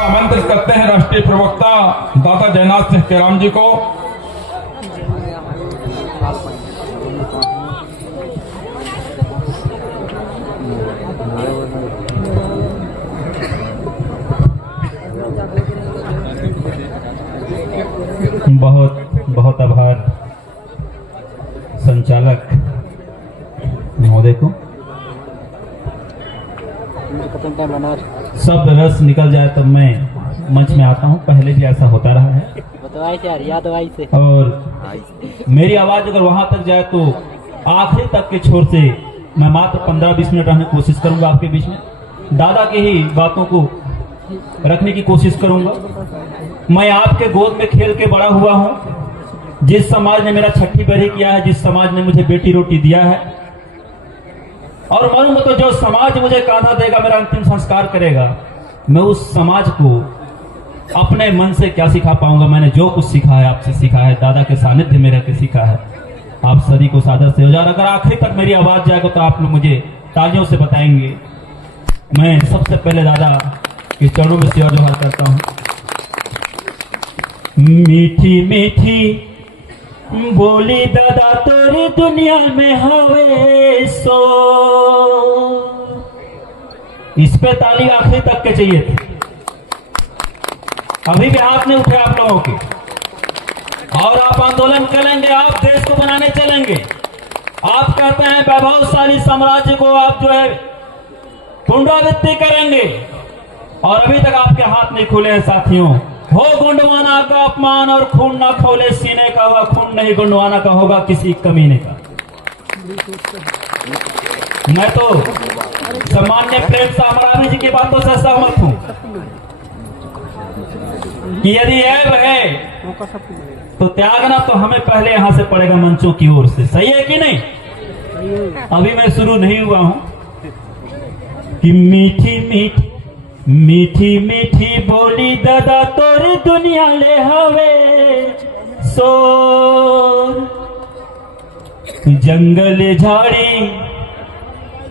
आमंत्रित करते हैं राष्ट्रीय प्रवक्ता दादा जयनाथ सिंह केराम जी को। बहुत बहुत आभार संचालक महोदय को। शब्द रस निकल जाए तो मैं मंच में आता हूँ, पहले भी ऐसा होता रहा है। और मेरी आवाज अगर वहां तक जाए तो आखिरी तक के छोर से मैं मात्र 15-20 मिनट रहने की कोशिश करूंगा आपके बीच में। दादा की ही बातों को रखने की कोशिश करूंगा। मैं आपके गोद में खेल के बड़ा हुआ हूं। जिस समाज ने मेरा छठी बरही किया है, जिस समाज ने मुझे बेटी रोटी दिया है, और मरूंगा तो जो समाज मुझे कांधा देगा, मेरा अंतिम संस्कार करेगा, मैं उस समाज को अपने मन से क्या सिखा पाऊंगा। मैंने जो कुछ सीखा है आपसे सीखा है, दादा के सानिध्य में रह के सीखा है। आप सभी को सादर से हजार। अगर आखिरी तक मेरी आवाज जाएगा तो आप लोग मुझे तालियों से बताएंगे। मैं सबसे पहले दादा के चरणों में सेवा जोहार करता हूं। मीठी मीठी बोली दादा तोरी दुनिया में हवे सो। इस पे ताली आखिरी तक के चाहिए थे। अभी भी हाथ नहीं उठे आप लोगों के। और आप आंदोलन करेंगे, आप देश को बनाने चलेंगे। आप कहते हैं वैभवशाली साम्राज्य को आप जो है पुनरावृत्ति करेंगे, और अभी तक आपके हाथ नहीं खुले हैं साथियों। हो गुंडवाना का अपमान और खून ना खोले सीने का, वह खून नहीं गुंडवाना का होगा किसी कमीने का। मैं तो सामान्य प्रेम सामरावी जी की बातों से सहमत हूं कि यदि ऐब है तो त्यागना तो हमें पहले यहां से पड़ेगा मंचों की ओर से। सही है कि नहीं? अभी मैं शुरू नहीं हुआ हूं कि मीठी मीठी मीठी मीठी बोली दादा तोरी दुनिया ले हवे सोर। जंगल झाड़ी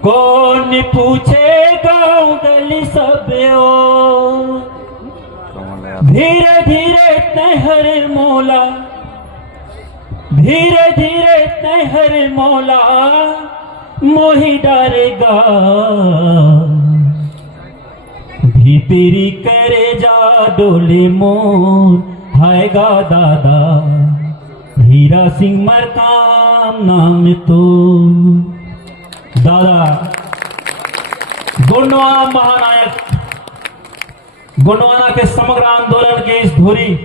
कौन पूछे गाँव गली सब ओ। धीरे धीरे तहर मौला, धीरे धीरे तहर मौला मोही डारेगा। भीतरी करे जा डोले मोर हायगा दादा, हीरा सिंह मरकाम नाम तो। दादा गोंडवाना महानायक, गोंडवाना के समग्र आंदोलन के इस धुरी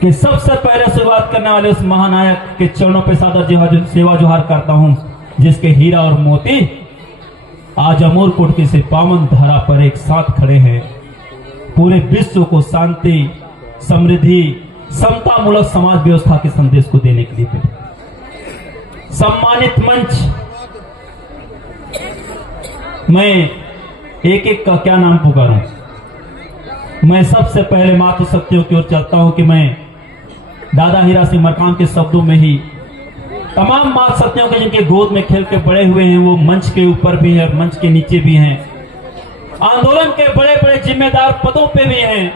के सबसे पहले शुरुआत करने वाले उस महानायक के चरणों पे सादर सेवा जोहार करता हूं, जिसके हीरा और मोती आज अमरकोट की से पावन धारा पर एक साथ खड़े हैं। पूरे विश्व को शांति, समृद्धि, समता मूलक समाज व्यवस्था के संदेश को देने के लिए सम्मानित मंच। मैं एक एक का क्या नाम पुकारूं। मैं सबसे पहले मातृ शक्तियों की ओर चलता हूं कि मैं दादा हीरा सिंह मरकाम के शब्दों में ही तमाम मातृ शक्तियों के जिनके गोद में खेल के बड़े हुए हैं, वो मंच के ऊपर भी है, मंच के नीचे भी हैं, आंदोलन के बड़े बड़े जिम्मेदार पदों पे भी हैं,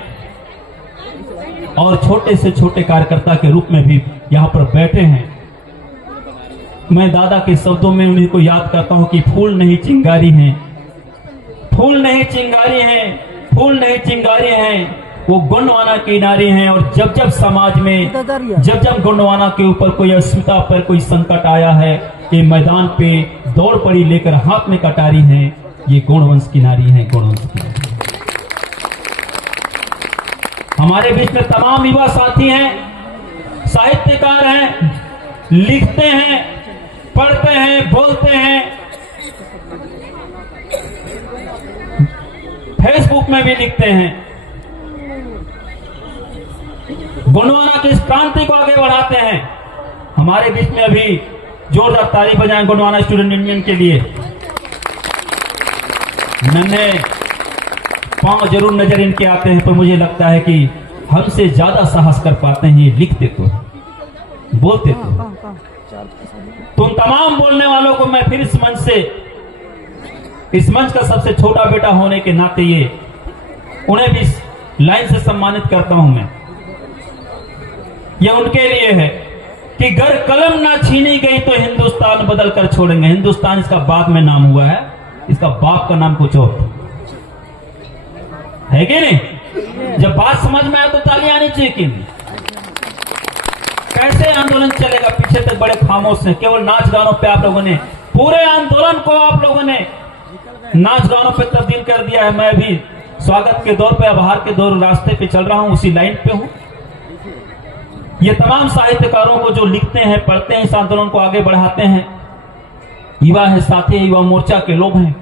और छोटे से छोटे कार्यकर्ता के रूप में भी यहां पर बैठे हैं। मैं दादा के शब्दों में उन्हीं को याद करता हूं कि फूल नहीं चिंगारी हैं, फूल नहीं चिंगारी हैं, फूल नहीं चिंगारी हैं, वो गोंडवाना की नारी हैं। और जब जब समाज में, जब जब गोंडवाना के ऊपर कोई अस्मिता पर कोई संकट आया है, ये मैदान पे दौड़ पड़ी लेकर हाथ में कटारी हैं, ये गोंडवंश की नारी हैं, गोंडवंश की नारी। हमारे बीच में तमाम युवा साथी हैं, साहित्यकार हैं, लिखते हैं, पढ़ते हैं, बोलते हैं, फेसबुक में भी लिखते हैं, गोंडवाना की इस क्रांति को आगे बढ़ाते हैं। हमारे बीच में अभी जोरदार ताली बजाएं गोंडवाना स्टूडेंट यूनियन के लिए। मैंने पांव जरूर नजर इनके आते हैं, पर मुझे लगता है कि हमसे ज्यादा साहस कर पाते हैं ये लिखते तो, बोलते तो। तुम तमाम बोलने वालों को मैं फिर इस मंच का सबसे छोटा बेटा होने के नाते ये उन्हें भी लाइन से सम्मानित करता हूं मैं। यह उनके लिए है कि गर कलम ना छीनी गई तो हिंदुस्तान बदल कर छोड़ेंगे। हिंदुस्तान इसका बाद में नाम हुआ है, इसका बाप का नाम कुछ और है कि नहीं? जब बात समझ में आए तो ताली आनी चाहिए कि नहीं? कैसे आंदोलन चलेगा? पीछे तक बड़े खामोश हैं, केवल नाच गानों पे आप लोगों ने पूरे आंदोलन को आप लोगों ने नाच गानों पे तब्दील कर दिया है। मैं भी स्वागत के दौर पे, आभार के दौर रास्ते पे चल रहा हूं, उसी लाइन पे हूं। ये तमाम साहित्यकारों को जो लिखते हैं, पढ़ते हैं, इस आंदोलन को आगे बढ़ाते हैं, युवा है, साथी युवा मोर्चा के लोग हैं,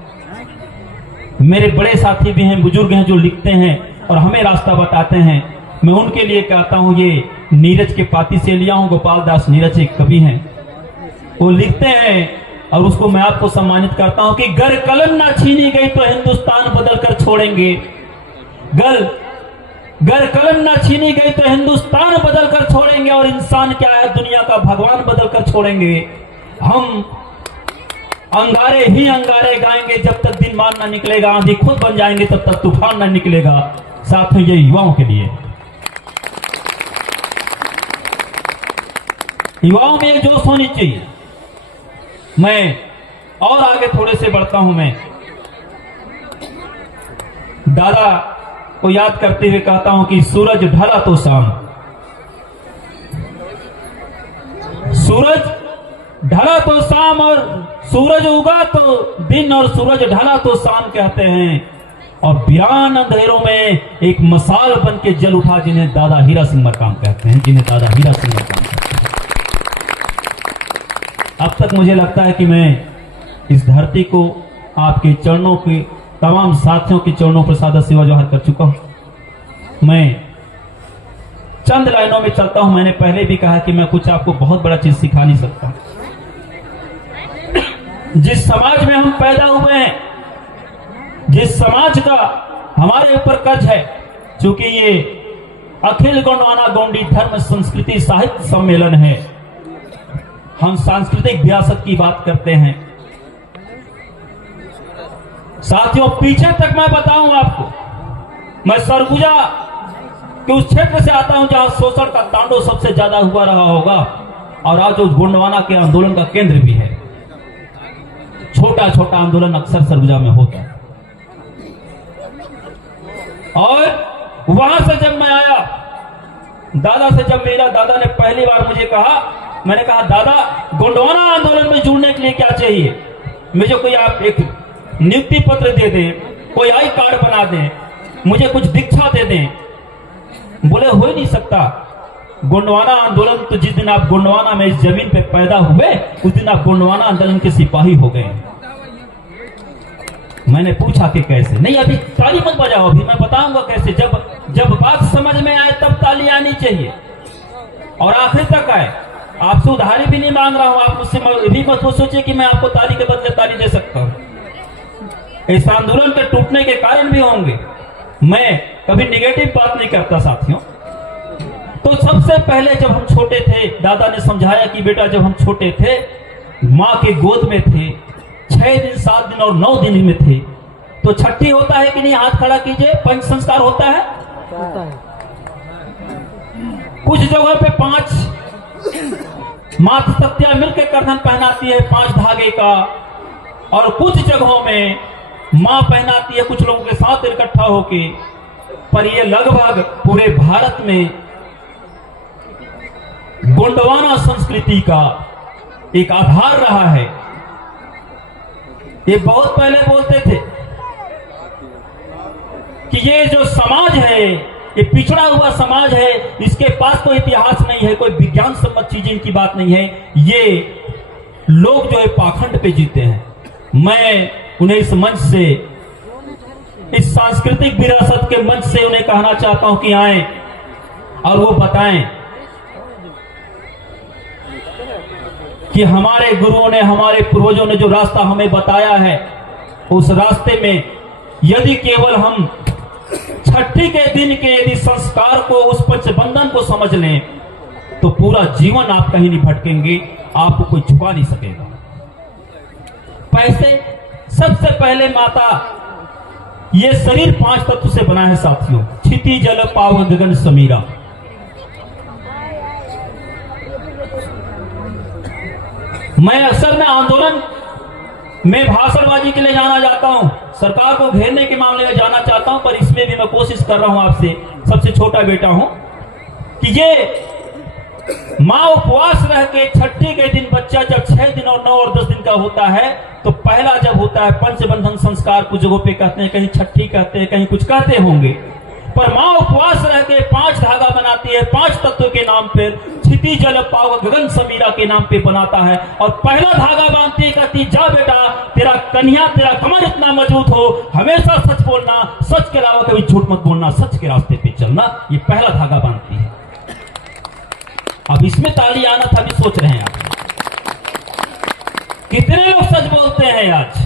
मेरे बड़े साथी भी हैं, बुजुर्ग हैं जो लिखते हैं और हमें रास्ता बताते हैं। मैं उनके लिए कहता हूं, ये नीरज के पाती से लिया हूं, गोपाल दास नीरज एक कवि हैं, वो लिखते हैं और उसको मैं आपको सम्मानित करता हूं कि गर कलम ना छीनी गई तो हिंदुस्तान बदल कर छोड़ेंगे। गर कलम ना छीनी गई तो हिंदुस्तान बदल कर छोड़ेंगे, और इंसान क्या है, दुनिया का भगवान बदल कर छोड़ेंगे। हम अंगारे ही अंगारे गाएंगे जब तक दिन मान ना निकलेगा, आंधी खुद बन जाएंगे तब तक तूफान ना निकलेगा। साथियों, ये युवाओं के लिए, युवाओं में एक जोश होनी चाहिए। मैं और आगे थोड़े से बढ़ता हूं। मैं दादा को याद करते हुए कहता हूं कि सूरज ढला तो शाम, सूरज ढला तो शाम, और सूरज उगा तो दिन, और सूरज ढला तो शाम कहते हैं। और वीरान अंधेरों में एक मसाल बन के जल उठा, जिन्हें दादा हीरा सिंह मरकाम कहते हैं, जिन्हें दादा हीरा सिंह मरकाम कहते हैं। अब तक मुझे लगता है कि मैं इस धरती को आपके चरणों के, तमाम साथियों के चरणों पर सादा सेवा जोहार कर चुका हूं। मैं चंद लाइनों में चलता हूं। मैंने पहले भी कहा कि मैं कुछ आपको बहुत बड़ा चीज सिखा नहीं सकता। जिस समाज में हम पैदा हुए हैं, जिस समाज का हमारे ऊपर कर्ज है, क्योंकि ये अखिल गोंडवाना गोंडी धर्म संस्कृति साहित्य सम्मेलन है, हम सांस्कृतिक विरासत की बात करते हैं। साथियों, पीछे तक मैं बताऊं आपको, मैं सरगुजा के उस क्षेत्र से आता हूं जहां शोषण का तांडव सबसे ज्यादा हुआ रहा होगा, और आज उस गोंडवाना के आंदोलन का केंद्र भी है। छोटा छोटा आंदोलन अक्सर सरगुजा में होता है। और वहां से जब मैं आया, दादा से जब मेरा दादा ने पहली बार मुझे कहा, मैंने कहा दादा, गोंडवाना आंदोलन में जुड़ने के लिए क्या चाहिए? मुझे कोई आप एक नियुक्ति पत्र दे दें, कोई आई कार्ड बना दें, मुझे कुछ दीक्षा दे दें। बोले हो ही नहीं सकता। गोंडवाना आंदोलन तो जिस दिन आप गोंडवाना में इस जमीन पे पैदा हुए, उस दिन आप गोंडवाना आंदोलन के सिपाही हो गए। मैंने पूछा कि कैसे? नहीं, अभी ताली मत बजाओ, अभी मैं बताऊंगा कैसे। जब बात समझ में आए तब ताली आनी चाहिए, और आखिर तक आए। आपसे उधारी भी नहीं मांग रहा हूं, आप मुझसे भी मत सोचिए कि मैं आपको ताली के बदले ताली दे सकता हूं। इस आंदोलन के टूटने के कारण भी होंगे, मैं कभी निगेटिव बात नहीं करता साथियों। तो सबसे पहले जब हम छोटे थे, दादा ने समझाया कि बेटा जब हम छोटे थे, माँ के गोद में थे, 6 दिन 7 दिन और 9 दिन में थे, तो छठी होता है कि नहीं? हाथ खड़ा कीजिए। पंच संस्कार होता है। कुछ जगहों पे 5 माथ सत्या मिलकर करधन पहनाती है 5 धागे का, और कुछ जगहों में मां पहनाती है कुछ लोगों के साथ इकट्ठा होके। पर यह लगभग पूरे भारत में गोंडवाना संस्कृति का एक आधार रहा है। ये बहुत पहले बोलते थे कि ये जो समाज है, ये पिछड़ा हुआ समाज है, इसके पास कोई इतिहास नहीं है, कोई विज्ञान सम्मत चीज इनकी बात नहीं है, ये लोग जो है पाखंड पे जीते हैं। मैं उन्हें इस मंच से, इस सांस्कृतिक विरासत के मंच से उन्हें कहना चाहता हूं कि आए और वो बताएं कि हमारे गुरुओं ने, हमारे पूर्वजों ने जो रास्ता हमें बताया है, उस रास्ते में यदि केवल हम छठी के दिन के यदि संस्कार को, उस पंचबंधन को समझ लें, तो पूरा जीवन आप कहीं नहीं भटकेंगे, आपको कोई छुपा नहीं सकेगा। पैसे सबसे पहले माता ये शरीर 5 तत्व से बना है साथियों। क्षिति जल पाव गगन समीरा। मैं अक्सर में आंदोलन में भाषणबाजी के लिए जाना जाता हूं, सरकार को घेरने के मामले में जाना चाहता हूं, पर इसमें भी मैं कोशिश कर रहा हूं आपसे, सबसे छोटा बेटा हूं, कि ये मां उपवास रह के छठी के दिन बच्चा जब 6 दिन और 9 और 10 दिन का होता है, तो पहला जब होता है पंचबंधन संस्कार, कुछ जगहों पे कहते हैं, कहीं छठी कहते हैं, कहीं कुछ कहते होंगे, पर मां उपवास रह के 5 धागा बनाती है, 5 तत्व के नाम पर, क्षिति जल पाव गगन समीरा के नाम पे बनाता है, और पहला धागा बांधती है, कहती जा बेटा तेरा कन्या, तेरा कमर इतना मजबूत हो, हमेशा सच बोलना, सच के अलावा कभी झूठ मत बोलना, सच के रास्ते पे चलना, ये पहला धागा बांधती है। अब इसमें ताली आना था, भी सोच रहे हैं आप कितने लोग सच बोलते हैं आज,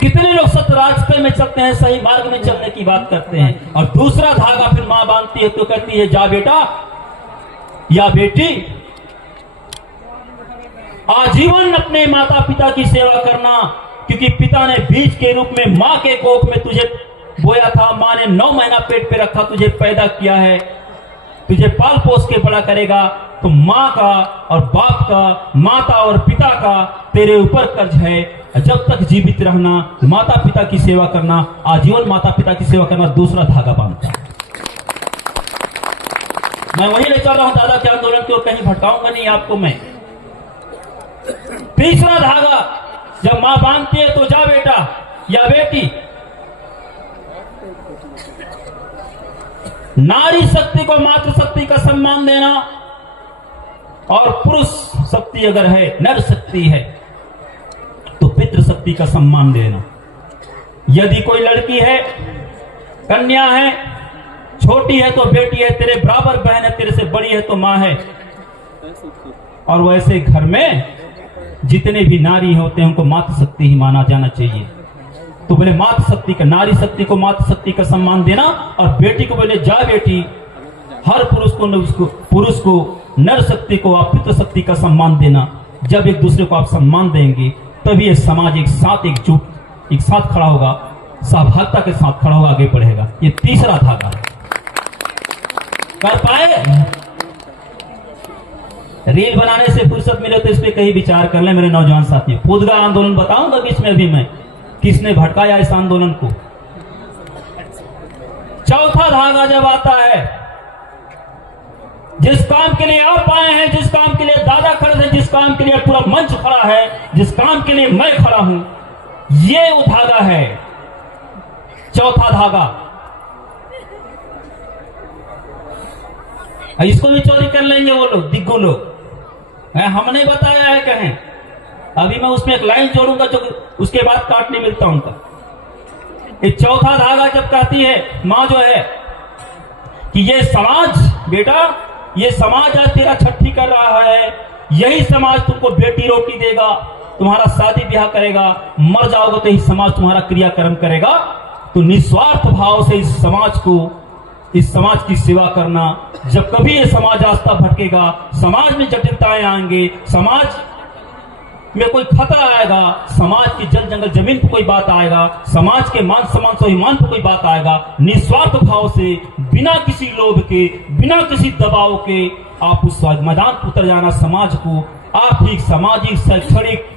कितने लोग सत्य रास्ते में चलते हैं, सही मार्ग में चलने की बात करते हैं। और दूसरा धागा फिर मां बांधती है तो कहती है जा बेटा या बेटी आजीवन अपने माता पिता की सेवा करना, क्योंकि पिता ने बीज के रूप में मां के कोख में तुझे बोया था, मां ने 9 महीना पेट पे रखा, तुझे पैदा किया है, तुझे पाल पोस के बड़ा करेगा, तो मां का और बाप का, माता और पिता का तेरे ऊपर कर्ज है। जब तक जीवित रहना, माता पिता की सेवा करना, आजीवन माता पिता की सेवा करना, दूसरा धागा बांधता है। मैं वही ले चल रहा हूं दादा के आंदोलन की ओर, कहीं भटकाऊंगा नहीं आपको मैं। तीसरा धागा जब मां बांधती है तो जा बेटा या बेटी, नारी शक्ति को मातृ शक्ति का सम्मान देना, और पुरुष शक्ति अगर है, नर शक्ति है, तो पितृ शक्ति का सम्मान देना। यदि कोई लड़की है, कन्या है, छोटी है तो बेटी है, तेरे बराबर बहन है, तेरे से बड़ी है तो मां है। और वैसे घर में जितने भी नारी होते हैं उनको मातृशक्ति ही माना जाना चाहिए। तो बोले मातृ शक्ति का, नारी शक्ति को मातृ शक्ति का सम्मान देना, और बेटी को बोले जा बेटी, हर पुरुष को नर शक्ति को आप पितृ शक्ति का सम्मान देना। जब एक दूसरे को आप सम्मान देंगे तभी ये समाज एक साथ एकजुट एक साथ खड़ा होगा, सहभागिता के साथ खड़ा होगा, आगे बढ़ेगा। ये तीसरा धागा है। कर पाए? रील बनाने से फुर्सत मिले तो इस पे कहीं विचार कर ले मेरे नौजवान साथियों। खुद का आंदोलन बताऊंगा बीच में अभी मैं, किसने भटकाया इस आंदोलन को। चौथा धागा जब आता है, जिस काम के लिए आप आए हैं, जिस काम के लिए दादा खड़े थे, जिस काम के लिए पूरा मंच खड़ा है, जिस काम के लिए मैं खड़ा हूं, ये वो धागा है, चौथा धागा। इसको भी चोरी कर लेंगे वो लोग, दिग्गो लोग, हमने बताया है कहें। अभी मैं उसमें एक लाइन जोड़ूंगा जो उसके बाद काटने मिलता उनका। ये चौथा धागा जब कहती है मां जो है कि ये समाज बेटा, ये समाज आज तेरा छठी कर रहा है, यही समाज तुमको बेटी रोटी देगा, तुम्हारा शादी ब्याह करेगा, मर जाओगे तो यही समाज तुम्हारा क्रियाक्रम करेगा। तो निस्वार्थ भाव से इस समाज की सेवा करना। जब कभी ये समाज रास्ता भटकेगा, समाज में जटिलताएं आएंगे, समाज में कोई खतरा आएगा, समाज की जल जंगल जमीन पर कोई बात आएगा, समाज के मान सम्मान स्वाभिमान पर कोई बात आएगा, निस्वार्थ भाव से बिना किसी लोभ के, बिना किसी दबाव के आप उस मैदान पर उतर जाना। समाज को आर्थिक, सामाजिक, शैक्षणिक,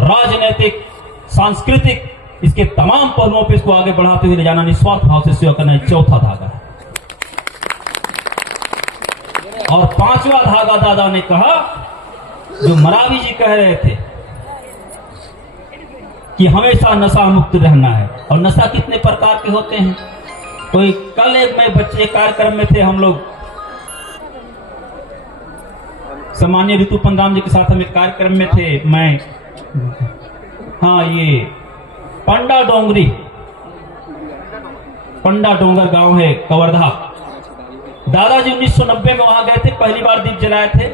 राजनीतिक, सांस्कृतिक, इसके तमाम पहलुओं पर इसको आगे बढ़ाते हुए ले जाना, निस्वार्थ भाव से सेवा करना, चौथा धागा है। और पांचवा धागा दादा ने कहा, जो मरावी जी कह रहे थे कि हमेशा नशा मुक्त रहना है। और नशा कितने प्रकार के होते हैं। कोई कल एक मैं बच्चे कार्यक्रम में थे, हम लोग सामान्य ऋतु पंदाम जी के साथ हम एक कार्यक्रम में थे। मैं ये पंडा डोंगर गांव है कवर्धा। दादाजी 1990 में वहां गए थे, पहली बार दीप जलाए थे।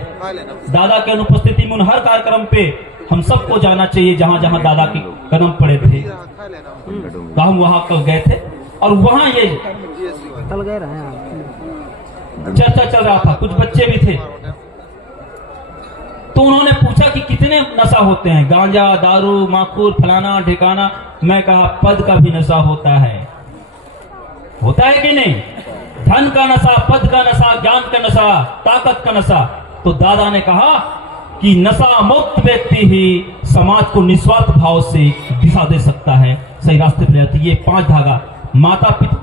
दादा के अनुपस्थिति में हर कार्यक्रम पे हम सबको जाना चाहिए जहां जहां दादा के कदम पड़े थे। तो हम वहां कल गए थे और वहां ये चर्चा चल रहा था, कुछ बच्चे भी थे। तो उन्होंने पूछा कि कितने नशा होते हैं, गांजा, दारू, माखूर, फलाना ठिकाना। मैं कहा पद का भी नशा होता है कि नहीं? धन का नशा, पद का नशा, ज्ञान का नशा, ताकत का नशा। तो दादा ने कहा कि नशा मुक्त व्यक्ति ही समाज को निस्वार्थ भाव से दिशा दे सकता है, सही रास्ते पर रहती। ये 5 धागा। माता पिता,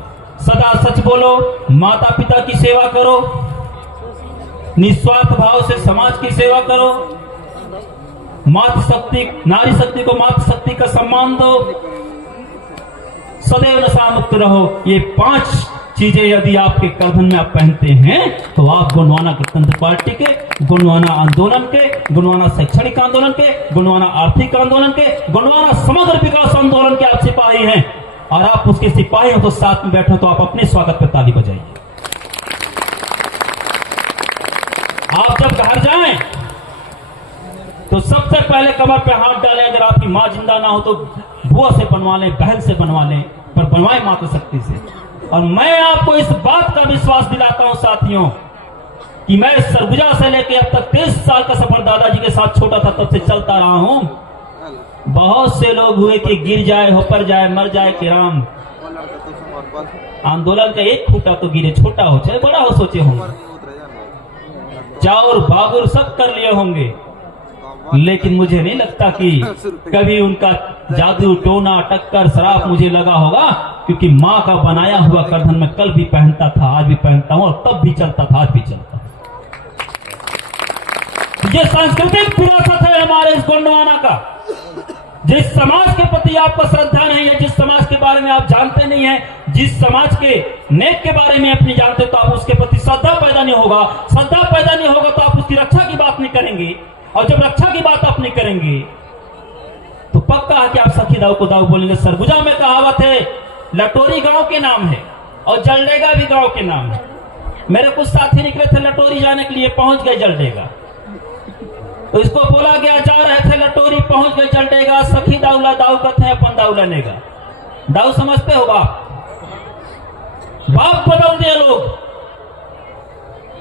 सदा सच बोलो, माता पिता की सेवा करो, निस्वार्थ भाव से समाज की सेवा करो, मातृशक्ति, नारी शक्ति को मातृशक्ति का सम्मान दो, सदैव नशा मुक्त रहो। ये 5 चीजें यदि आपके करधन में आप पहनते हैं तो आप गोंडवाना गणतंत्र पार्टी के, गोंडवाना आंदोलन के, गोंडवाना शैक्षणिक आंदोलन के, गोंडवाना आर्थिक आंदोलन के, गोंडवाना समग्र विकास आंदोलन के आप सिपाही हैं। और आप उसके सिपाही हो तो साथ में बैठो तो आप अपने स्वागत पर ताली बजाइए। आप जब घर जाएं तो सबसे पहले कमर पे हाथ डालें। अगर आपकी मां जिंदा ना हो तो बुआ से बनवा लें, बहन से बनवा लें, पर बनवाएं माता शक्ति से। और मैं आपको इस बात का विश्वास दिलाता हूं साथियों कि मैं सरगुजा से लेकर अब तक 23 साल का सफर दादाजी के साथ छोटा था तब से चलता रहा हूं। बहुत से लोग हुए कि गिर जाए, होपर जाए, मर जाए कि राम। आंदोलन का एक खूटा तो गिरे, छोटा हो चाहे बड़ा हो, सोचे होंगे, चाउर बागुर सब कर लिए होंगे, लेकिन मुझे नहीं लगता कि कभी उनका जादू, टोना, टक्कर, शराब मुझे लगा होगा, क्योंकि माँ का बनाया हुआ करधन में कल भी पहनता था, आज भी पहनता हूं, और तब भी चलता था, आज भी चलता। ये सांस्कृतिक विरासत है हमारे इस गोंडवाना का। जिस समाज के प्रति आपको श्रद्धा नहीं है, जिस समाज के बारे में आप जानते नहीं है, जिस समाज के नेक के बारे में अपनी जानते, तो आप उसके प्रति श्रद्धा पैदा नहीं होगा। श्रद्धा पैदा नहीं होगा तो आप उसकी रक्षा की बात नहीं करेंगे, और जब रक्षा की बात आप नहीं करेंगे तो पक्का है कि आप सखी दाऊ को दाऊ बोलेंगे। सरगुजा में कहावत है, लटोरी गांव के नाम है और जलडेगा भी गांव के नाम है। मेरे कुछ साथी निकले थे लटोरी जाने के लिए, पहुंच गए जलडेगा, तो इसको बोला गया, जा रहे थे लटोरी, पहुंच गए जलडेगा, सखी दाऊला दाऊ कहते हैं, अपन दाऊ लेनेगा। दाऊ समझते हो बाप? बाप बदल दिए लोग।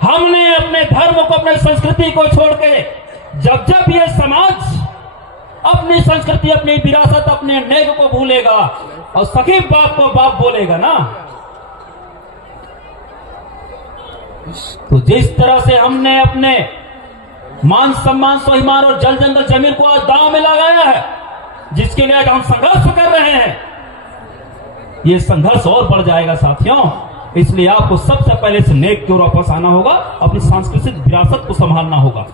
हमने अपने धर्म को, अपने संस्कृति को छोड़ के, जब जब ये समाज अपनी संस्कृति, अपनी विरासत, अपने नेग को भूलेगा और सखी बाप को बाप बोलेगा ना, तो जिस तरह से हमने अपने मान सम्मान, स्वाभिमान और जल जंगल जमीन को आज दांव में लगाया है, जिसके लिए आज हम संघर्ष कर रहे हैं, ये संघर्ष और बढ़ जाएगा साथियों। इसलिए आपको सबसे पहले इस नेक की ओर वापस आना होगा, अपनी सांस्कृतिक विरासत को संभालना होगा।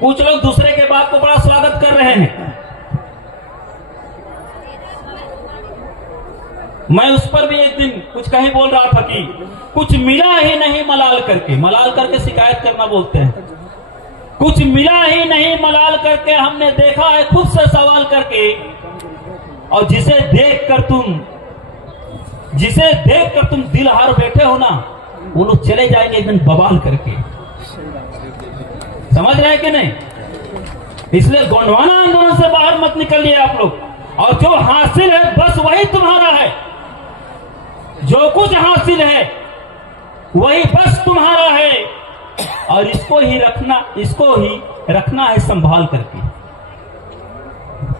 कुछ लोग दूसरे के बात को बड़ा स्वागत कर रहे हैं। मैं उस पर भी एक दिन कुछ कहीं बोल रहा था कि कुछ मिला ही नहीं मलाल करके शिकायत करना बोलते हैं। कुछ मिला ही नहीं मलाल करके, हमने देखा है खुद से सवाल करके, और जिसे देखकर तुम दिल हार बैठे हो ना, वो लोग चले जाएंगे एकदम बवाल करके। समझ रहे हैं कि नहीं? इसलिए गोंडवाना आंदोलन से बाहर मत निकलिए आप लोग, और जो हासिल है बस वही तुम्हारा है। जो कुछ हासिल है वही बस तुम्हारा है, और इसको ही रखना है संभाल करके।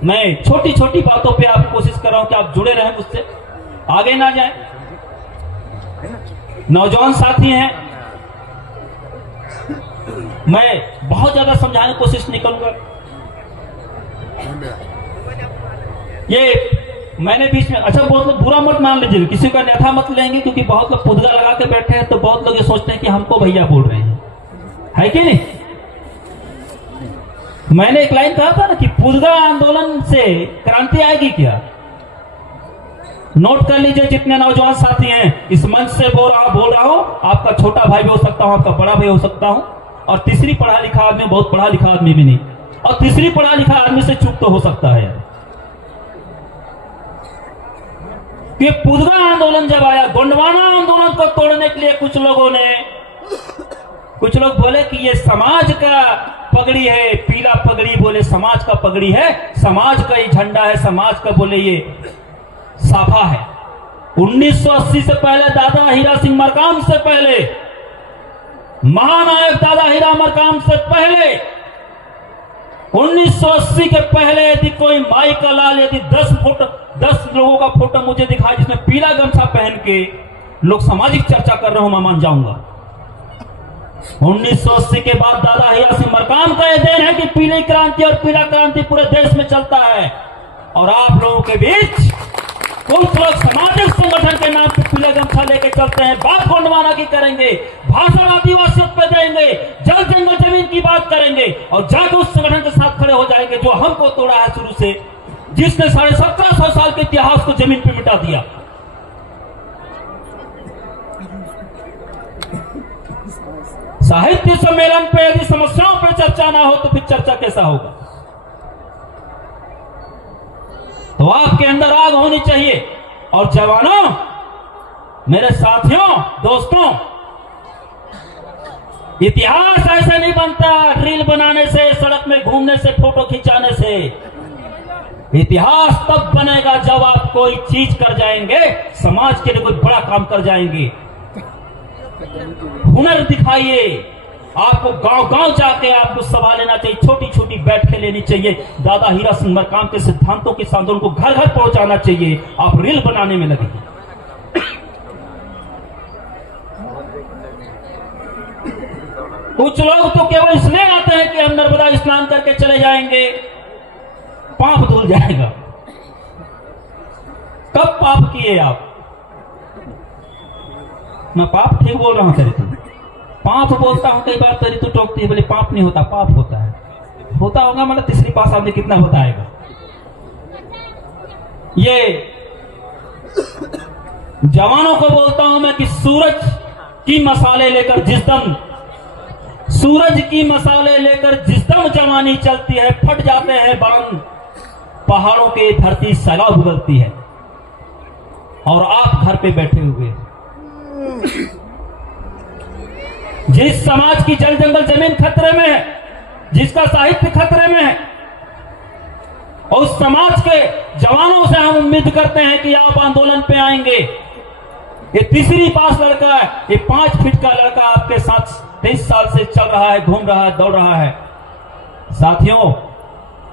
मैं छोटी छोटी बातों पे आप कोशिश कर रहा हूं कि आप जुड़े रहें मुझसे, आगे ना जाएं। नौजवान साथी हैं, मैं बहुत ज्यादा समझाने की कोशिश नहीं करूंगा। ये मैंने बीच में, अच्छा बहुत लोग बुरा मत मान लीजिए, किसी का न्यथा मत लेंगे, क्योंकि बहुत लोग पुदगा लगा के बैठे हैं, तो बहुत लोग ये सोचते हैं कि हमको भैया बोल रहे हैं, है कि नहीं? मैंने एक लाइन कहा था ना कि पुदगा आंदोलन से क्रांति आएगी क्या? नोट कर लीजिए जितने नौजवान साथी हैं, इस मंच से बोल रहा हूं, आपका छोटा भाई भी हो सकता हूं, आपका बड़ा भाई हो सकता हूं, और तीसरी पढ़ा लिखा आदमी, बहुत पढ़ा लिखा आदमी भी नहीं, और तीसरी पढ़ा लिखा आदमी से चूक तो हो सकता है यार। ये पुदगा आंदोलन जब आया, गोंडवाना आंदोलन को तोड़ने के लिए कुछ लोग बोले कि ये समाज का पगड़ी है, पीला पगड़ी बोले समाज का पगड़ी है, समाज का ये झंडा है, समाज का बोले ये साफा है। 1980 से पहले दादा हीरा सिंह मरकाम से पहले, महानायक दादा हीरा मरकाम से पहले, 1980 के पहले यदि कोई माई का लाल यदि 10 लोगों का फोटो मुझे दिखाए जिसमें पीला गमछा पहन के लोग सामाजिक चर्चा कर रहे हो, मैं मान जाऊंगा। 1980 के बाद दादा हीरा सिंह मरकाम का यह देन है कि पीली क्रांति और पीला क्रांति पूरे देश में चलता है, और आप लोगों के बीच कुछ लोग सामाजिक संगठन के नाम पर पीला गमछा लेके चलते हैं, बात गोंडवाना की करेंगे, भाषण आदिवासियों पे देंगे, जल जंगल जमीन की बात करेंगे, और जाकर उस संगठन के साथ खड़े हो जाएंगे जो हमको तोड़ा है शुरू से, जिसने 1750 साल के इतिहास को जमीन पे मिटा दिया। साहित्य सम्मेलन पे यदि समस्याओं पे चर्चा ना हो तो फिर चर्चा कैसा होगा? तो आपके अंदर आग होनी चाहिए। और जवानों, मेरे साथियों, दोस्तों, इतिहास ऐसे नहीं बनता रील बनाने से, सड़क में घूमने से, फोटो खिंचाने से। इतिहास तब बनेगा जब आप कोई चीज कर जाएंगे, समाज के लिए कोई बड़ा काम कर जाएंगे, हुनर दिखाइए। आपको गांव गांव जाके आपको सवाल लेना चाहिए, छोटी छोटी बैठकें लेनी चाहिए, दादा हीरा सिंह मरकाम के सिद्धांतों के आंदोलन को घर घर पहुंचाना चाहिए। आप रील बनाने में लगे। कुछ लोग तो केवल इसलिए आते हैं कि हम नर्मदा स्नान करके चले जाएंगे, पाप धुल जाएगा। कब पाप किए आप? मैं पाप ठीक बोल रहा हूं तेरे, तुम पाप बोलता हूं कई बार, तेरी तो टोकती है, बोले पाप नहीं होता, पाप होता है। होता होगा मतलब तीसरी पास आपने कितना बताएगा? ये जवानों को बोलता हूं मैं कि सूरज की मसाले लेकर जिस दम, सूरज की मसाले लेकर जिस दम जवानी चलती है, फट जाते हैं बांध, पहाड़ों के धरती सैलाब उगलती है, और आप घर पे बैठे हुए। जिस समाज की जल जंगल जमीन खतरे में है, जिसका साहित्य खतरे में है, और उस समाज के जवानों से हम उम्मीद करते हैं कि आप आंदोलन पे आएंगे। ये तीसरी पास लड़का है, ये 5 फीट का लड़का आपके साथ 23 साल से चल रहा है, घूम रहा है, दौड़ रहा है। साथियों,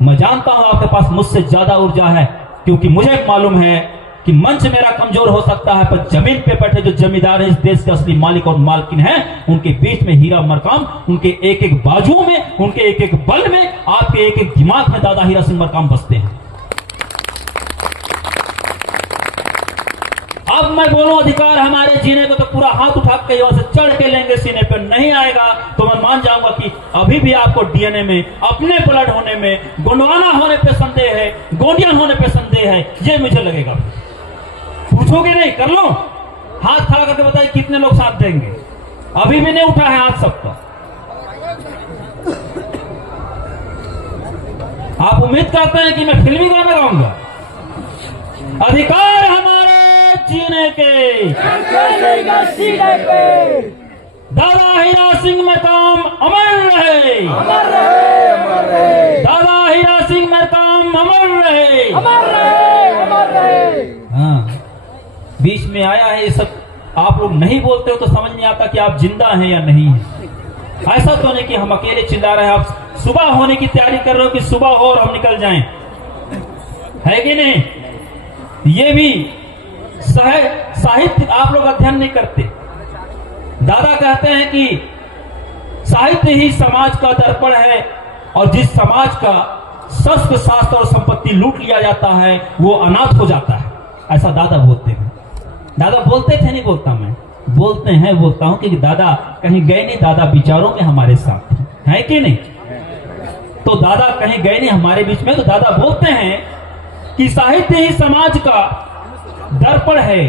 मैं जानता हूं आपके पास मुझसे ज्यादा ऊर्जा है, क्योंकि मुझे मालूम है कि मंच मेरा कमजोर हो सकता है, पर जमीन पे बैठे जो जमींदार हैं, इस देश के असली मालिक और मालकिन हैं, उनके बीच में हीरा मरकाम, उनके एक एक बाजुओं में, उनके एक एक बल में, आपके एक एक दिमाग में दादा हीरा सिंह मरकाम बसते हैं। अब मैं बोलूं अधिकार हमारे जीने को, तो पूरा हाथ उठा के से चढ़ के लेंगे सीने पर। नहीं आएगा तो मैं मान जाऊंगा कि अभी भी आपको डीएनए में, अपने ब्लड होने में, गोंडवाना होने पे संदेह है, गोंडियन होने पे संदेह है, ये मुझे लगेगा। पूछोगे नहीं? कर लो, हाथ खड़ा करके बताइए कितने लोग साथ देंगे। अभी भी नहीं उठा है हाथ सबका। आप उम्मीद करते हैं कि मैं फिल्मी गाना गाऊंगा? अधिकार हमारे जीने के, दादा हीरा सिंह मरकाम अमर रहे, अमर रहे, अमर रहे, दादा हीरा सिंह मरकाम अमर रहे, अमर रहे, अमर रहे। हाँ, बीच में आया है ये सब, आप लोग नहीं बोलते हो तो समझ नहीं आता कि आप जिंदा हैं या नहीं है। ऐसा तो नहीं कि हम अकेले चिल्ला रहे हैं, आप सुबह होने की तैयारी कर रहे हो कि सुबह हो और हम निकल जाएं, है कि नहीं? ये भी साहित्य आप लोग अध्ययन नहीं करते। दादा कहते हैं कि साहित्य ही समाज का दर्पण है, और जिस समाज का शस्त्र शास्त्र और संपत्ति लूट लिया जाता है वो अनाथ हो जाता है, ऐसा दादा बोलते हैं। दादा बोलते थे, नहीं बोलता मैं, बोलते हैं, बोलता हूं कि दादा कहीं गए नहीं, दादा विचारों में हमारे साथ है कि नहीं? तो दादा कहीं गए नहीं हमारे बीच में, तो दादा बोलते हैं कि साहित्य ही समाज का दर्पण है,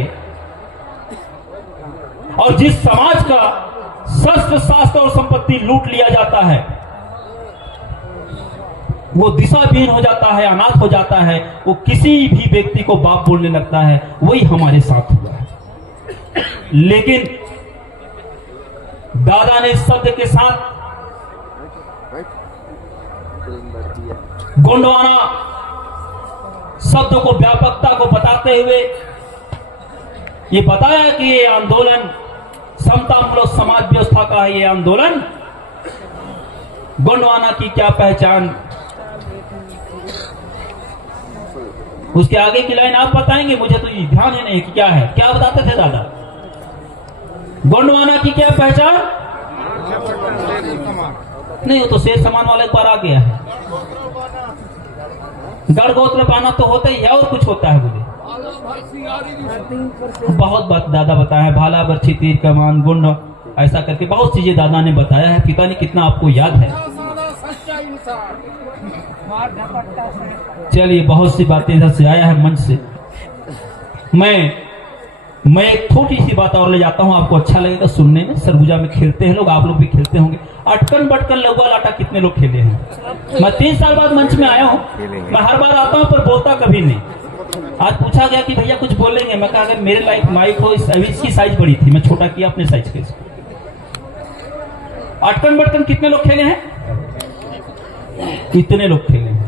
और जिस समाज का शस्त्र शास्त्र और संपत्ति लूट लिया जाता है वो दिशाहीन हो जाता है, अनाथ हो जाता है, वो किसी भी व्यक्ति को बाप बोलने लगता है। वही हमारे साथ हुआ है। लेकिन दादा ने शब्द के साथ गोंडवाना शब्द को व्यापकता को बताते हुए ये बताया कि ये आंदोलन समतामूलक समाज व्यवस्था का है। ये आंदोलन गोंडवाना की क्या पहचान, उसके आगे की लाइन आप बताएंगे, मुझे तो ये ध्यान ही नहीं कि क्या है। क्या बताते थे दादा? गोंडवाना की क्या पहचान? नहीं, वो तो शेर समान वाला एक बार आ गया है। गढ़ गोत्र पाना तो होता ही है, और कुछ होता है बोले? बहुत बात दादा बताया है, भाला बर्छी तीर कमान गुंड, ऐसा करके बहुत चीजें दादा ने बताया है। पिता ने कितना आपको याद है। चलिए, बहुत सी बातें इधर से आया है मंच से। मैं एक छोटी सी बात और ले जाता हूं, आपको अच्छा लगेगा सुनने में। सरगुजा में खेलते हैं लोग, आप लोग भी खेलते होंगे। अटकन बटकन लौवा लाटा कितने लोग खेले हैं? मैं 3 साल बाद मंच में आया हूं। मैं हर बार आता हूं पर बोलता कभी नहीं। आज पूछा गया कि भैया कुछ बोलेंगे, मैं कहा अगर मेरे लाइक माइक हो, इसकी साइज बड़ी थी, मैं छोटा किया अपने साइज के। अटकन बटकन कितने लोग खेले हैं? इतने लोग खेले हैं।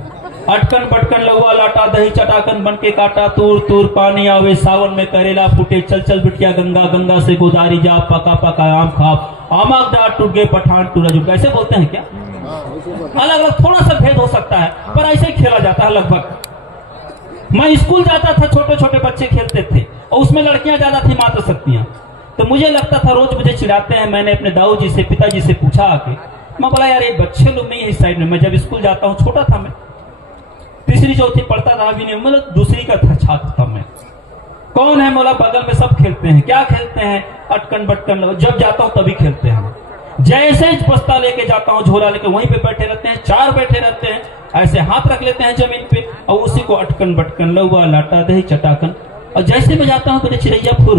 अटकन बटकन लहुआ लाटा दही चटाकन बन के काटा, तूर तूर पानी आवे सावन में करेला फूटे, चल चल बिटिया गंगा गंगा से गोदारी जा, पका पका आम खाप आमक डाट टूट गए पठान टूरा। जो कैसे बोलते हैं क्या? अलग अलग थोड़ा सा भेद हो सकता है, पर ऐसे ही खेला जाता है लगभग। मैं स्कूल जाता था, छोटे छोटे बच्चे खेलते थे और उसमें लड़कियां ज्यादा थी, मात्र शक्तियां। तो मुझे लगता था रोज मुझे चिढ़ाते हैं। मैंने अपने दाऊ जी से, पिताजी से पूछा आके, मैं बोला यार ये बच्चे लोग नहीं है इस साइड में। मैं जब स्कूल जाता हूँ, छोटा था मैं, 3री 4थी पढ़ता था, अभी नहीं, मतलब 2री का था छात्र था मैं। कौन है? बोला बगल में सब खेलते हैं। क्या खेलते हैं? अटकन बटकन। जब जाता हूं तभी खेलते हैं। जैसे ही बस्ता लेके जाता हूं, झोला लेके, वहीं पे बैठे रहते हैं, 4 बैठे रहते हैं, ऐसे हाथ रख लेते हैं जमीन पे और उसी को अटकन बटकन लहुआ लाटा दही चटाकन। और जैसे मैं जाता हूं तो चिड़ैया फुर।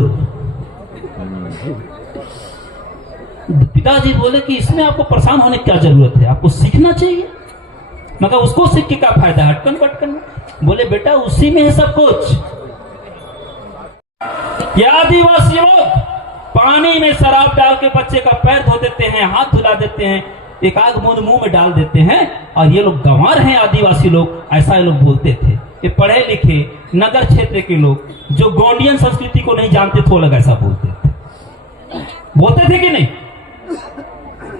पिताजी बोले कि इसमें आपको परेशान होने की क्या जरूरत है, आपको सीखना चाहिए। मगर उसको सीख के क्या फायदा है अटकन बटकन में? बोले बेटा उसी में है सब कुछ। ये आदिवासी लोग पानी में शराब डाल के बच्चे का पैर धो देते हैं, हाथ धुला देते हैं, एक आग बूंद मुंह में डाल देते हैं, और ये लोग गंवार हैं आदिवासी लोग, ऐसा ये लोग बोलते थे। ये पढ़े लिखे नगर क्षेत्र के लोग जो गोंडियन संस्कृति को नहीं जानते थे, वो लोग ऐसा बोलते थे कि नहीं?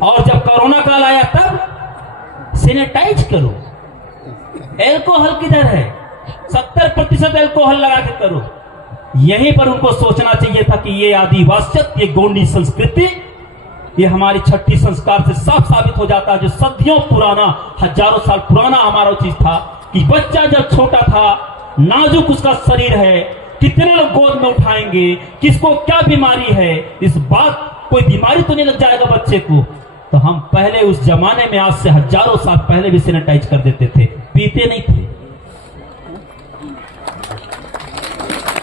और जब कोरोना काल आया तब सैनिटाइज करो। एल्कोहल किधर है? 70% एल्कोहल लगा के करो। यहीं पर उनको सोचना चाहिए था कि ये आदिवासियत, ये गोंडी संस्कृति, ये हमारी छठी संस्कार से साफ साबित हो जाता है, जो सदियों पुराना, हजारों साल पुराना हमारा चीज था कि बच्चा जब छोटा था, नाजुक उसका शरीर है, कितने लोग गोद में उठाएंगे, किसको क्या बीमारी है, इस बात कोई बीमारी तो नहीं लग जाएगा बच्चे को। तो हम पहले उस जमाने में, आज से हजारों साल पहले भी सैनिटाइज कर देते थे, पीते नहीं थे।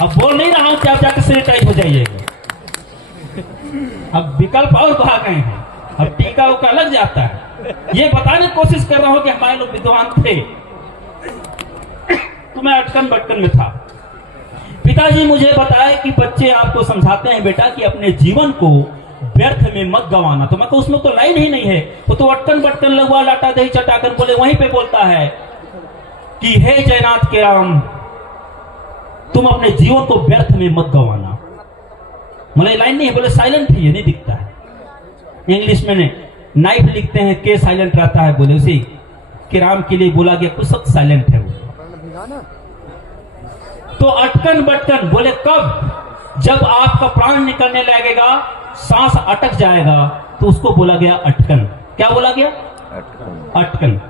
अब बोल नहीं रहा हूं कि आप जाकर सैनिटाइज हो जाइएगा। अब विकल्प और कहा गए हैं, अब टीका उका लग जाता है। ये बताने की कोशिश कर रहा हूं कि हमारे लोग विद्वान थे। तो मैं अटकन बटकन में था। पिताजी मुझे बताया कि बच्चे आपको समझाते हैं बेटा कि अपने जीवन को व्यर्थ में मत गंवाना। तो मैं उसमें तो लाइन ही नहीं है, वो तो अटकन बटकन लहुआ लाटा दही चटाकन बोले वहीं पे बोलता है कि हे जयनाथ के राम, तुम अपने जीवन को व्यर्थ में मत गंवाना। मतलब लाइन नहीं है, बोले साइलेंट ही है, नहीं दिखता है। इंग्लिश में नाइफ लिखते हैं, के साइलेंट रहता है, बोले उसी के राम के लिए बोला गया, कुछ सब साइलेंट है वो। तो अटकन बटकन बोले कब? जब आपका प्राण निकलने लगेगा, सांस अटक जाएगा, तो उसको बोला गया अटकन। क्या बोला गया? अटकन।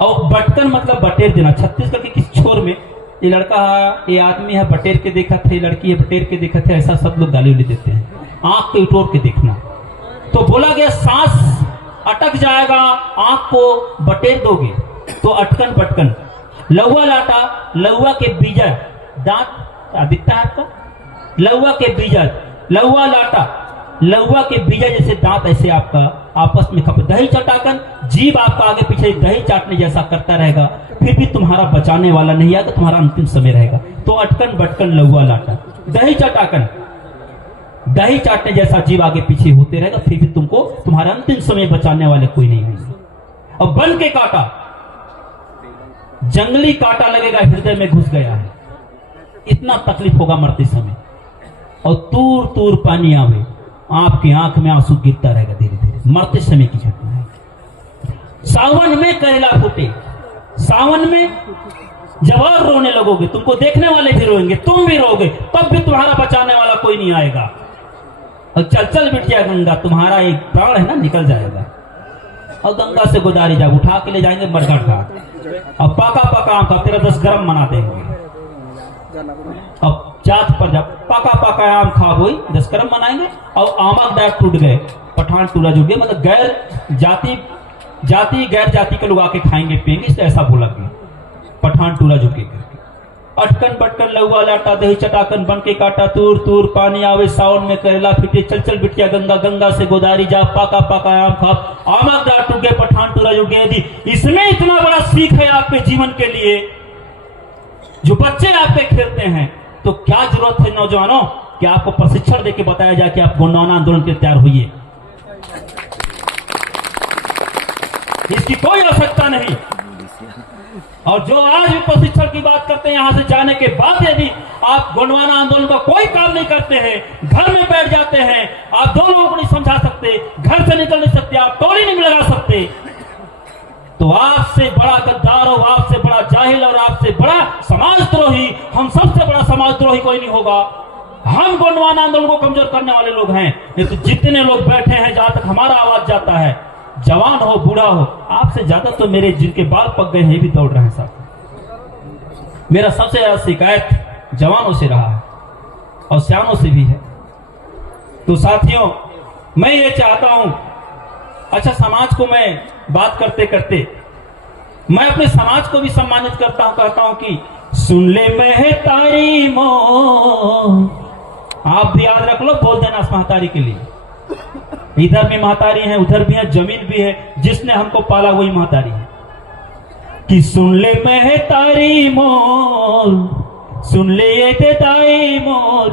और बटकन मतलब बटेर देना। छत्तीसगढ़ के किस छोर में ये लड़का है, ये आदमी है, बटेर के देखा थे, लड़की है बटेर के देखा थे, ऐसा सब लोग गाली उली देते हैं, आंख को उठोर के देखना। तो बोला गया सांस अटक जाएगा, आंख को बटेर दोगे, तो अटकन बटकन। लहुआ लाटा, लहुआ के बीजा, दांत दिखता है आपका, लहुआ के बीजा, लहुआ लाटा, लहुआ के बीजा जैसे दांत ऐसे आपका आपस में खप। दही चटाकन, जीभ आपका आगे पीछे दही चाटने जैसा करता रहेगा, फिर भी तुम्हारा बचाने वाला नहीं आएगा, तुम्हारा अंतिम समय रहेगा। तो अटकन बटकन लहुआ लाटा, दही चटाकन, दही चाटने जैसा जीव आगे पीछे होते रहेगा, फिर भी तुमको तुम्हारा अंतिम समय बचाने वाले कोई नहीं होंगे। और बन के काटा, जंगली कांटा लगेगा, हृदय में घुस गया है, इतना तकलीफ होगा मरते समय। और तूर तूर पानी आवे, आपकी आंख में आंसू गिरता रहेगा धीरे धीरे। मरते समय की घटना है। सावन में करेला फूटे, सावन में जब और रोने लगोगे, तुमको देखने वाले भी रोएंगे, तुम भी रोगे, तब भी तुम्हारा बचाने वाला कोई नहीं आएगा। और चल चल बिटिया गंगा, तुम्हारा एक प्राण है ना निकल जाएगा। और गंगा से गोदारी जाग उठा के ले जाएंगे मरघट घाट। अब पाका पाका आम का तेरा 10 गरम मना देंगे। अब जात पर जब पाका पाका आम खा गई 10 गरम मनाएंगे। और आमक डाक टूट गए, पठान टूला जो गए, मतलब गैर जाति गैर जाति के लोग आके खाएंगे पिएंगे, इसलिए ऐसा बोला गया। पठान टूला झुकेगा, अटकन पटकन लहुआ लाटा दही चटाकन बन के काटा, तूर तूर पानी आवे, सावन में करेला फिटे, चल चल बिटिया गंगा, गंगा से गोदारी जा, पाका पाका आम खा, आमक डाट टूट गए, पठान टूला जो गए। इसमें इतना बड़ा सीख है आपके जीवन के लिए। जो बच्चे आपके खेलते हैं, तो क्या जरूरत है नौजवानों कि आपको प्रशिक्षण देके बताया जाए कि आप गोंडवाना आंदोलन के तैयार होइए। इसकी कोई आवश्यकता नहीं। और जो आज भी प्रशिक्षण की बात करते हैं, यहां से जाने के बाद यदि आप गोंडवाना आंदोलन का कोई काम नहीं करते हैं, घर में बैठ जाते हैं, आप 2 लोगों को नहीं समझा सकते, घर से निकल नहीं सकते, आप टोली नहीं लगा सकते, तो आपसे बड़ा गद्दार और आपसे बड़ा जाहिल और आपसे बड़ा समाजद्रोही, हम सबसे बड़ा समाजद्रोही कोई नहीं होगा। हम गोंडवाना आंदोलन को कमजोर करने वाले लोग हैं। नहीं तो जितने लोग बैठे हैं, जहां तक हमारा आवाज जाता है, जवान हो बूढ़ा हो, आपसे ज्यादा तो मेरे जिनके बाल पक गए हैं भी दौड़ रहे हैं साहब। मेरा सबसे ज्यादा शिकायत जवानों से रहा है और सियानों से भी है। तो साथियों, मैं ये चाहता हूं, अच्छा समाज को मैं बात करते करते मैं अपने समाज को भी सम्मानित करता हूं, कहता हूं कि सुन ले महतारी मो, आप भी याद रख लो, बोल देना इस महतारी के लिए। इधर भी महतारी है, उधर भी है, जमीन भी है, जिसने हमको पाला वही महतारी है। कि सुन ले महतारी मोर, सुन ले ये दाई मोर,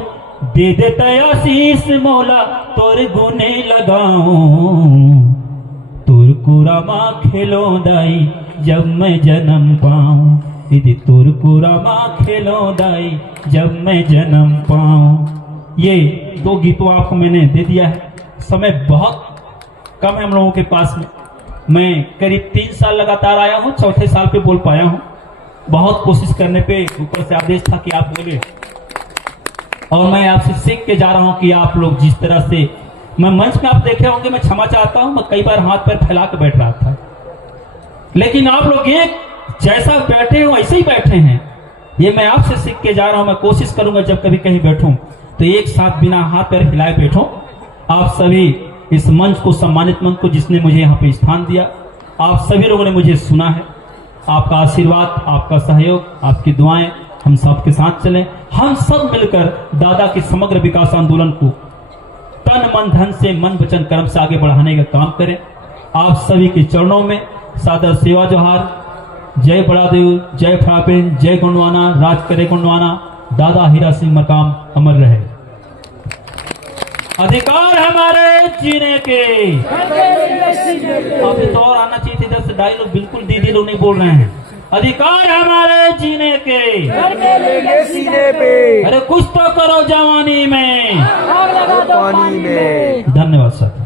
दे दे आशीष मोला तोर गुने लगाऊं, तोर कुरा माँ खेलो दाई जब मैं जन्म पाऊं, दीदी तोर कुरा माँ खेलो दाई जब मैं जन्म पाऊं। ये 2 गीतों आपको मैंने दे दिया है। समय बहुत कम है हम लोगों के पास में। मैं करीब 3 साल लगातार आया हूं, 4थे साल पे बोल पाया हूं। बहुत कोशिश करने पे ऊपर से आदेश था कि आप बोले, और मैं आपसे सीख के जा रहा हूं कि आप लोग जिस तरह से, मैं मंच में आप देखे होंगे, मैं क्षमा चाहता हूं, मैं कई बार हाथ पैर फैला के बैठ रहा था, लेकिन आप लोग एक जैसा बैठे हो ऐसे ही बैठे हैं। ये मैं आपसे सीख के जा रहा हूं। मैं कोशिश करूंगा जब कभी कहीं बैठूं तो एक साथ बिना हाथ पैर हिलाए बैठो। आप सभी इस मंच को, सम्मानित मंच को, जिसने मुझे यहाँ पे स्थान दिया, आप सभी लोगों ने मुझे सुना है। आपका आशीर्वाद, आपका सहयोग, आपकी दुआएं हम सब के साथ चलें। हम सब मिलकर दादा के समग्र विकास आंदोलन को तन मन धन से, मन वचन कर्म से आगे बढ़ाने का काम करें। आप सभी के चरणों में सादर सेवा जोहार। जय बड़ादेव, जय फ्रापेन, जय गोंडवाना, राज करे गोंडवाना, दादा हीरा सिंह मरकाम अमर रहे। अधिकार हमारे जीने के। अभी तो और आना चाहिए, इधर से डायलॉग बिल्कुल दीदी लोग नहीं बोल रहे हैं। अधिकार हमारे जीने के, सीने पे, अरे कुछ तो करो जवानी में, आग लगा दो पानी में। धन्यवाद सर।